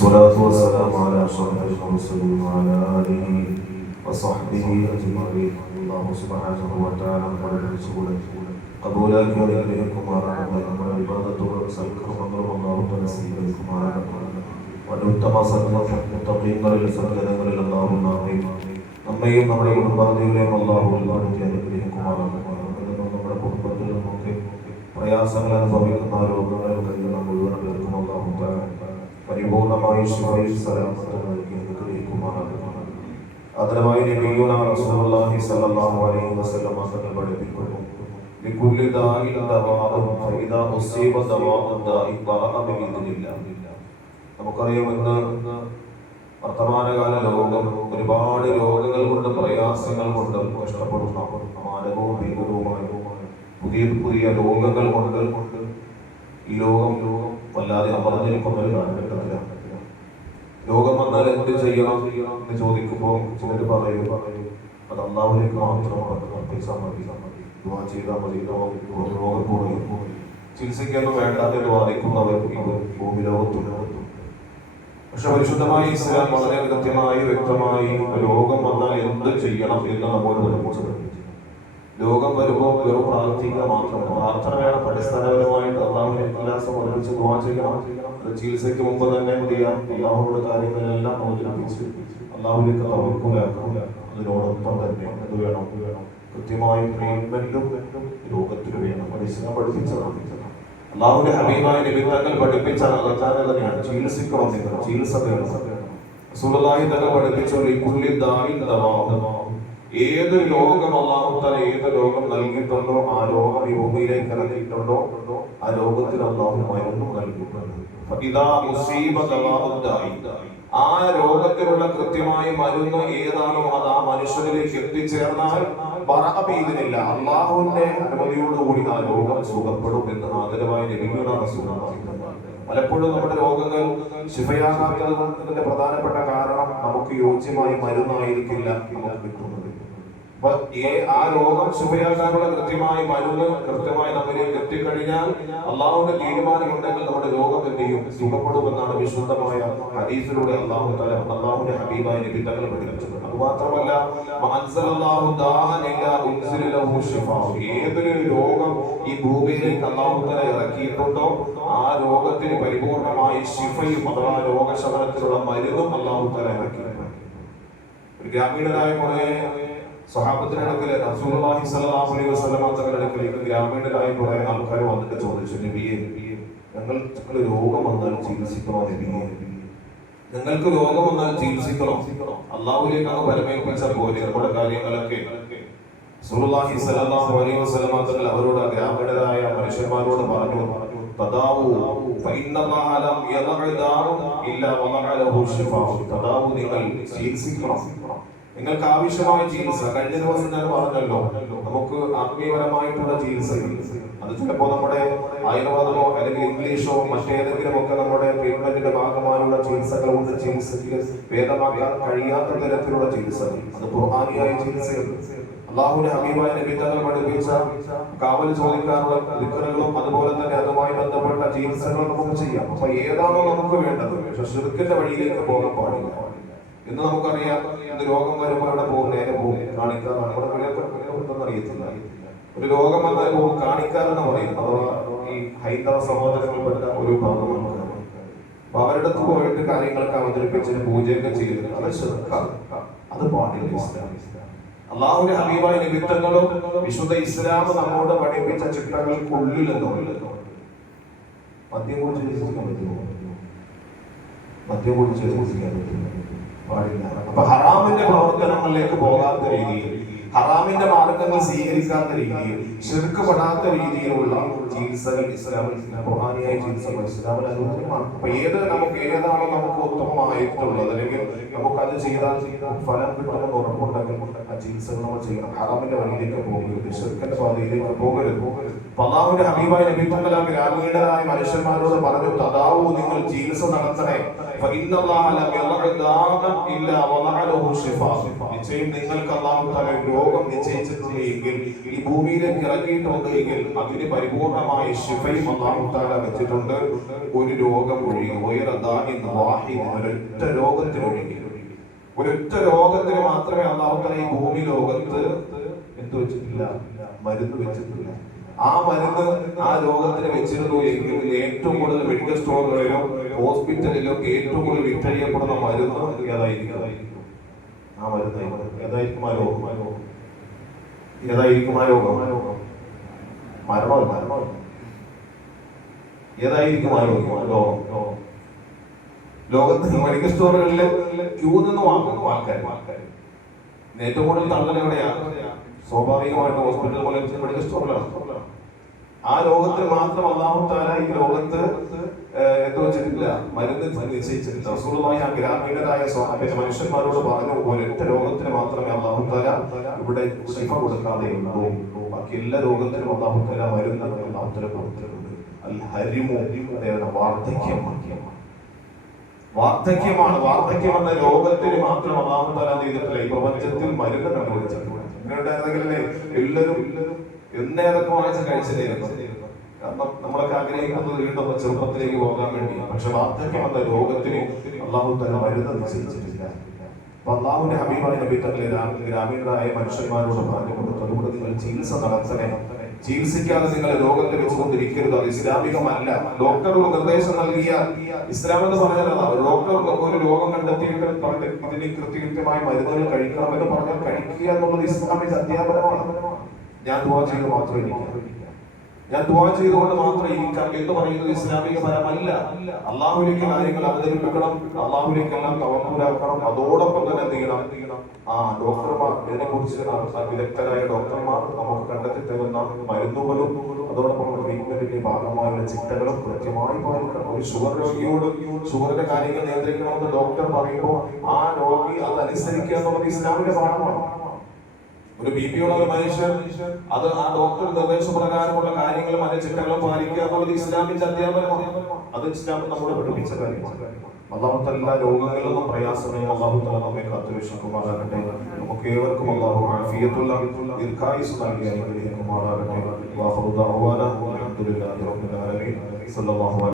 والصلاة والسلام على أشرف المرسلين وعلى آله وصحبه أجمعين. الله سبحانه وتعالى قبولك ولكم ورحمة عبادة സൽക്കർമ്മങ്ങളും അല്ലാഹു തആല സ്വീകരിക്കുമാറാകട്ടെ. ഉത്തമ സൽമുത്തഖീങ്ങളിൽ സൽജനങ്ങളിൽ അല്ലാഹു നമ്മയും നമ്മുടെ കുടുംബാദികളെയും അല്ലാഹു ഉൾപ്പെടുത്തി അനുഗ്രഹിക്കുമാറാകട്ടെ. നമ്മുടെ കുടുംബത്തിൽ നമുക്ക് പ്രയാസങ്ങൾ അനുഭവിക്കുന്ന രോഗങ്ങളിൽ കഴിയുന്ന മുഴുവൻ പേർക്കും അല്ലാഹു തആല പരിപൂർണമായി ശിഫയും സലാമത്തും നൽകി അനുഗ്രഹിക്കുമാറാകട്ടെ. ആദരവായി നബിയുനാ റസൂലുള്ളാഹി സ്വല്ലല്ലാഹു അലൈഹി വസല്ലം തങ്ങൾ പഠിപ്പിക്കുന്നു, ലികുല്ലി ദാഇൻ ദവാഉൻ ഫഇദാ ഉസീബ ദവാഉ ദാഇ ബറഅ ബിഇദ്നില്ലാഹ്. നമുക്കറിയാം, ഇന്ന് വർത്തമാനകാല ലോകം ഒരുപാട് രോഗങ്ങൾ കൊണ്ട് പ്രയാസങ്ങൾ കൊണ്ട് കഷ്ടപ്പെടുന്ന മാരകവും ഭീകരവുമായ പുതിയ പുതിയ രോഗങ്ങൾ കൊണ്ട് ഈ ലോകം വല്ലാതെ അമർന്നിരിക്കുന്ന ഒരു കാലഘട്ടത്തിലാണ്. രോഗം വന്നാൽ എന്ത് ചെയ്യണം എന്ന് ചോദിക്കുമ്പോൾ ചിലർ പറയും, അത് അല്ലാഹുവിലേക്ക് മാത്രം അർപ്പിച്ചാൽ മതി, ദുആ ചെയ്താൽ മതി, രോഗം കുറയും, ചികിത്സയ്ക്കൊന്നും വേണ്ടാതെ വാദിക്കുന്നവർ ഇത് ഭൂമി ലോകത്തുണ്ട്. പക്ഷെ പരിശുദ്ധമായ ഇസ്ലാം വളരെ കൃത്യമായി വ്യക്തമായി രോഗം വന്നാൽ എന്ത് ചെയ്യണം എന്ന് നമ്മോട് പഠിപ്പിച്ചത്. രോഗം വരുമ്പോൾ വെറും പ്രാർത്ഥിക്കുക മാത്രമല്ല, പ്രാർത്ഥന വേണം. അടിസ്ഥാനപരമായിട്ട് അല്ലാഹുവിനെ ഇഖ്ലാസ് വർദ്ധിച്ച് ദുആ ചെയ്യണം. അത് ചികിത്സയ്ക്ക് മുമ്പ് തന്നെ ചെയ്യാം. അല്ലാഹുവിന്റെ കാര്യങ്ങളെല്ലാം അവതരിപ്പിച്ച് അല്ലാഹുവിലേക്ക് തവക്കുലാക്കുക. അതിനോടൊപ്പം തന്നെ അത് വേണം, കൃത്യമായ ട്രീറ്റ്മെന്റും രോഗത്തിന് വേണം. ഇസ്ലാം പഠിപ്പിച്ചതാണ്. അല്ലാഹുവിന്റെ ഹബീബായ നബി തങ്ങൾ പഠിപ്പിച്ച തന്നെയാണ് ചികിത്സിക്കണം. ചികിത്സ വേണം. റസൂലുള്ളാഹി തങ്ങൾ പഠിപ്പിച്ച ലികുല്ലി ദാഇൻ ദവാഉ. ഏത് രോഗം അല്ലാഹു തആല ഏത് രോഗം നൽകിയിട്ടുണ്ടോ, ആ രോഗം ഈ ഭൂമിയിലേക്ക് ഇറങ്ങിയിട്ടുണ്ടോ, ആ രോഗത്തിന് അല്ലാഹു മരുന്നും നൽകിയിട്ടുണ്ട്. ഫഇദാ ഉസീബ ദവാഉ ദാഇ. ആ രോഗത്തിനുള്ള കൃത്യമായ മരുന്ന് ഏതാണോ അത് ആ മനുഷ്യനിലേക്ക് എത്തിച്ചേർന്നാൽ ബറഅബിദിനില്ല, അല്ലാഹുവിന്റെ അനുമതിയോടുകൂടി ആ രോഗം സുഖപ്പെടും എന്ന് ആദരവായ നബിയുനാ റസൂലുള്ളാഹി. പലപ്പോഴും നമ്മുടെ രോഗങ്ങൾ ശിഫയാകാത്തതിന്റെ പ്രധാനപ്പെട്ട കാരണം നമുക്ക് യോജ്യമായ മരുന്നായിരിക്കില്ല നമുക്ക് കിട്ടുന്നത്. അപ്പൊ ആ രോഗം ശിഫയാകാനുള്ള കൃത്യമായ മരുന്ന് കൃത്യമായി നമ്മളിലേക്ക് എത്തിക്കഴിഞ്ഞാൽ അള്ളാഹുവിന്റെ തീരുമാനമുണ്ടെങ്കിൽ നമ്മുടെ രോഗം എന്ത് ചെയ്യും, സുഖപ്പെടുമെന്നാണ് വിശുദ്ധമായ ഹദീസിലൂടെ അള്ളാഹുവിന്റെ ഹബീബായ നബി തങ്ങൾ പഠിപ്പിച്ചത്. അതുമാത്രമല്ല, ഏതൊരു രോഗം ഈ ഭൂമിയിലേക്ക് അള്ളാഹു തആല ഇറക്കിയിട്ടുണ്ടോ ആ രോഗത്തിന് പരിപൂർണമായ ശിഫയും അഥവാ രോഗശമനത്തിനുള്ള മരുന്നും അള്ളാഹു തആല ഇറക്കിയിട്ടുണ്ട്. ഒരു ഗ്രാമീണരായ കുറെ സ്വഹാബത്തിന്റെ അടുക്കൽ റസൂലുള്ളാഹി സ്വല്ലല്ലാഹു അലൈഹി വസല്ലം തങ്ങളുടെ അടുക്കലേക്ക് ഗ്രാമീണരായ കുറെ ആൾക്കാർ വന്നിട്ട് ചോദിച്ചു, നബിയെ, ഞങ്ങൾ രോഗം വന്നാൽ ചികിത്സിക്കണോ? നബിയെ, നിങ്ങൾക്ക് രോഗം വന്നാൽ ചികിത്സിക്കണോ? അള്ളാഹുവിലേക്ക് അങ്ങ് പരമേൽപ്പിച്ചാൽ പോലെ നമ്മുടെ കാര്യങ്ങളൊക്കെ. റസൂലുള്ളാഹി സ്വല്ലല്ലാഹു അലൈഹി വസല്ലം തങ്ങൾ അവരോട് ഗ്രാമീണരായ മനുഷ്യന്മാരോട് പറഞ്ഞു, തദാവു ഫഇന്നല്ലാഹ ലം യദഅ ദാഉൻ ഇല്ലാ വദഅ ലഹു ശിഫാഉ. തദാവു, നിങ്ങൾ ചികിത്സിക്കണം. നിങ്ങൾക്ക് ആവശ്യമായ ചികിത്സ. കഴിഞ്ഞ ദിവസം ഞാൻ പറഞ്ഞല്ലോ, നമുക്ക് ആത്മീയപരമായിട്ടുള്ള ചികിത്സ. അത് ചിലപ്പോൾ നമ്മുടെ ആയുർവേദമോ അല്ലെങ്കിൽ ഇംഗ്ലീഷോ മറ്റേതെങ്കിലും ഒക്കെ നമ്മുടെ ട്രീറ്റ്മെന്റിന്റെ ഭാഗമായുള്ള ചികിത്സകൾ കൊണ്ട് ചികിത്സയ്ക്ക് ഭേദമാക്കാൻ കഴിയാത്ത തരത്തിലുള്ള ചികിത്സകൾ, അത് ഖുർആനിയായ ചികിത്സകൾ. അല്ലാഹുവിന്റെ ഹബീബായ നബി തങ്ങൾ പഠിപ്പിച്ച കാവൽ ചോദിക്കാനുള്ള ദിക്റുകളും അതുപോലെ തന്നെ അതുമായി ബന്ധപ്പെട്ട ചികിത്സകൾ നമുക്ക് ചെയ്യാം. അപ്പൊ ഏതാണോ നമുക്ക് വേണ്ടത്, പക്ഷെ ശിർക്കിന്റെ വഴിയിലേക്ക് പോകാൻ പാടില്ല. ഇന്ന് നമുക്കറിയാം, ഇത് രോഗം വരുമ്പോൾ അവിടെ പോകും, നേരെ പോകും കാണിക്കാൻ. നമ്മുടെ പിള്ളേർക്കൊന്നും അറിയത്തില്ല. ഒരു രോഗം വന്നാൽ പോകും കാണിക്കാരെന്ന് പറയും. അഥവാ ഈ ഹൈന്ദവ സഹോദരങ്ങളിൽപ്പെട്ട ഒരു ഭാഗമാണ്. അപ്പൊ അവരുടെ അടുത്ത് പോയിട്ട് കാര്യങ്ങളൊക്കെ അവതരിപ്പിച്ചിട്ട് പൂജയൊക്കെ ചെയ്ത് അത് ശിർക്കാണ്. അത് പാടില്ല. അല്ലാഹുവിന്റെ ഹബീബായ നബി തങ്ങളും വിശുദ്ധ ഇസ്ലാം നമ്മോട് പഠിപ്പിച്ച ചിട്ടകൾക്കുള്ളിൽ എന്നുള്ളത് മദ്യം കുടിച്ച് ചികിത്സിക്കാൻ പറ്റുമോ? മദ്യം കുടിച്ച് ചികിത്സിക്കാൻ പറ്റുമോ? പാടില്ല. അപ്പൊ ഹറാമിന്റെ പ്രവർത്തനങ്ങളിലേക്ക് പോകാത്ത രീതിയിൽ, ഹറാമിന്റെ മാർഗങ്ങൾ സ്വീകരിക്കാത്ത രീതിയിൽ, ശിർക്ക് പെടാത്ത രീതിയിലുള്ള ചികിത്സകൾ ഇസ്ലാമിൽ, ഖുർആനിയായ ചികിത്സകൾ ഇസ്ലാമിൽ അനുവദനീയമാണ്. അപ്പൊ ഏതാണോ നമുക്ക് ഉത്തമമായിട്ടുള്ളത്, അല്ലെങ്കിൽ നമുക്കത് ചെയ്താൽ ഫലം കിട്ടുമെന്ന് ഉറപ്പുണ്ടെങ്കിൽ ആ ചികിത്സകൾ നമ്മൾ ചെയ്യണം. ഹറാമിന്റെ വഴിയിലേക്ക് പോകരുത്, ശിർക്കിന്റെ പാതയിലേക്ക് പോകരുത്. അല്ലാഹുവിന്റെ ഹബീബായ നബി തആല ഗ്രാമീണരായ മനുഷ്യന്മാരോട് പറഞ്ഞു, തദാവൂ, നിങ്ങൾ ചികിത്സ നടത്തണേ. ഫഇന്നല്ലാഹ ലം യദഅ ദാഅൻ ഇല്ലാ വദഅലഹു ശിഫാ. നിശ്ചയം നിങ്ങൾക്ക് അല്ലാഹു തആല രോഗം നിശ്ചയിച്ചിട്ടുണ്ട് എങ്കിൽ, ഈ ഭൂമിയിലേക്ക് ഇറങ്ങിയിട്ടുണ്ട് എങ്കിൽ അതിന് പരിപൂർണമായ ശിഫയും അല്ലാഹു തആല വെച്ചിട്ടുണ്ട്. ഒരു രോഗം ഒഴികെ, ഒരൊറ്റ രോഗത്തിനൊഴികെ, ഒരൊറ്റ രോഗത്തിന് മാത്രമേ അല്ലാഹു തആല ഈ ഭൂമി ലോകത്ത് എന്ത് വെച്ചിട്ടില്ല? മരുന്ന് വെച്ചിട്ടില്ല. ആ മരുന്ന് ആ രോഗത്തിന് വെച്ചിരുന്നു എങ്കിൽ ഏറ്റവും കൂടുതൽ മെഡിക്കൽ സ്റ്റോറുകളിലും ഹോസ്പിറ്റലിലും ഏറ്റവും കൂടുതൽ വിറ്റഴിയപ്പെടുന്ന മരുന്ന് ഏതായിരിക്കും? ആ മരുന്ന് ഏതായിരിക്കും? ആ രോഗം ഏതായിരിക്കും? ആ രോഗം മരണമല്ല. ഏതായിരിക്കും ആ രോഗം? ലോകത്തിൽ മെഡിക്കൽ സ്റ്റോറുകളിൽ ക്യൂ നിന്ന് വാങ്ങുന്നു ആൾക്കാർ. ഏറ്റവും കൂടുതൽ തള്ളൽ എവിടെയാണ്? സ്വാഭാവികമായിട്ട് ഹോസ്പിറ്റൽ പോലെ മെഡിക്കൽ സ്റ്റോറിലാണ്. ആ രോഗത്തിന് മാത്രം അല്ലാഹു തആല ഈ ലോകത്ത് എന്ത് വെച്ചിട്ടില്ല? മരുന്ന് നിശ്ചയിച്ചിട്ടില്ല. റസൂലുള്ളാഹി ആ ഗ്രാമീണരായ മനുഷ്യന്മാരോട് പറഞ്ഞു, ഒരൊറ്റ രോഗത്തിന് മാത്രമേ അല്ലാഹു തആല ഇവിടെ ശിഫ കൊടുക്കാതെ ഉള്ളൂ. ബാക്കി എല്ലാ രോഗത്തിനും അല്ലാഹു തആല മരുന്ന് അല്ലാഹു തആല കൊടുത്തിട്ടുണ്ട്. അൽ ഹരിമു, വാർദ്ധക്യമാണ്. വാർദ്ധക്യം എന്ന രോഗത്തിന് മാത്രം അല്ലാഹു തആല ചെയ്തിട്ടില്ല. ഈ പ്രപഞ്ചത്തിൽ മരുന്ന് കണ്ടുപിടിച്ചിട്ടുണ്ട്. എല്ലാവരും എന്നേതൊക്കെ വാങ്ങിച്ച് കഴിച്ചിട്ടായിരുന്നു. കാരണം നമ്മളൊക്കെ ആഗ്രഹിക്കുന്നത് വീണ്ടും ചെറുപ്പത്തിലേക്ക് പോകാൻ വേണ്ടിയാണ്. പക്ഷെ വാർദ്ധക്യം എന്ന രോഗത്തിന് അല്ലാഹു തആല മരുന്ന് നിശ്ചയിച്ചിട്ടില്ല. അപ്പൊ അല്ലാഹുവിന്റെ ഹബീബായ നബി തആല ഗ്രാമീണരായ മനുഷ്യന്മാരോട് പറഞ്ഞു കൊടുത്തു, അതുകൊണ്ട് നിങ്ങൾ ചികിത്സ നടത്തണേ. ചികിത്സിക്കാതെ നിങ്ങൾ രോഗത്തെ വെച്ചുകൊണ്ടിരിക്കരുത്. അത് ഇസ്ലാമികമല്ല. ഡോക്ടർ ഒരു നിർദ്ദേശം നൽകിയ, ഇസ്ലാം എന്ന് പറഞ്ഞാൽ ഡോക്ടർ ഒരു രോഗം കണ്ടെത്തിയിട്ട് ഇതിന് കൃത്യമായി മരുന്നുകൾ കഴിക്കണമെന്ന് പറഞ്ഞാൽ കഴിക്കുക എന്നുള്ളത് ഇസ്ലാമിക അധ്യാപനമാണ്. ഞാൻ ദുആ ചെയ്ത് മാത്രം ഇരിക്കാം, ഞാൻ ദുആ ചെയ്തുകൊണ്ട് മാത്രം ഇരിക്കാം എന്ന് പറയുന്നത് ഇസ്ലാമിക പരമല്ല. അള്ളാഹുവിലേക്ക് കാര്യങ്ങൾ അവതരിപ്പിക്കണം, അള്ളാഹുവിലേക്കെല്ലാം തവക്കുലാക്കണം. അതോടൊപ്പം തന്നെ എന്ത് ചെയ്യണം? ഡോക്ടർമാർ, ഇതിനെ കുറിച്ച് വിദഗ്ധരായ ഡോക്ടർമാർ നമുക്ക് കണ്ടെത്തി തരുന്ന മരുന്നുകളും അതോടൊപ്പം ട്രീറ്റ്മെന്റിന്റെ ഭാഗമായുള്ള ചിട്ടകളും കൃത്യമായി പാലിക്കണം. ഒരു ഷുഗർ രോഗിയോട് ഷുഗറിന്റെ കാര്യങ്ങൾ നിയന്ത്രിക്കണമെന്ന് ഡോക്ടർ പറയുമ്പോൾ ആ രോഗി അതനുസരിക്കുക എന്നുള്ളത് ഇസ്ലാമിന്റെ പാഠമാണ്. ഒരു ബി പി ഉള്ള ഒരു മനുഷ്യൻ അത് ആ ഡോക്ടർ നിർദ്ദേശപ്രകാരമുള്ള കാര്യങ്ങളും അതിന്റെ ചിട്ടകളും പാലിക്കുക എന്നുള്ളത് ഇസ്ലാമിന്റെ അധ്യാപനമാണ്. അത് ഇസ്ലാം നമ്മളെ പഠിപ്പിച്ച കാര്യമാണ്. അല്ലാഹു തആല എല്ലാ രോഗങ്ങളിലും പ്രയാസങ്ങളും അല്ലാഹു തആല നമ്മെ കാത്തുരക്ഷിക്കുമാറാകട്ടെ. നമുക്ക് ഏവർക്കും അല്ലാഹു ആഫിയത്തുള്ള ദീർഘായുസ്സ് നൽകി അനുഗ്രഹിക്കുമാറാകട്ടെ. വആഖിറു ദഅ്വാനാ അൽഹംദുലില്ലാഹി റബ്ബിൽ ആലമീൻ. സല്ലല്ലാഹു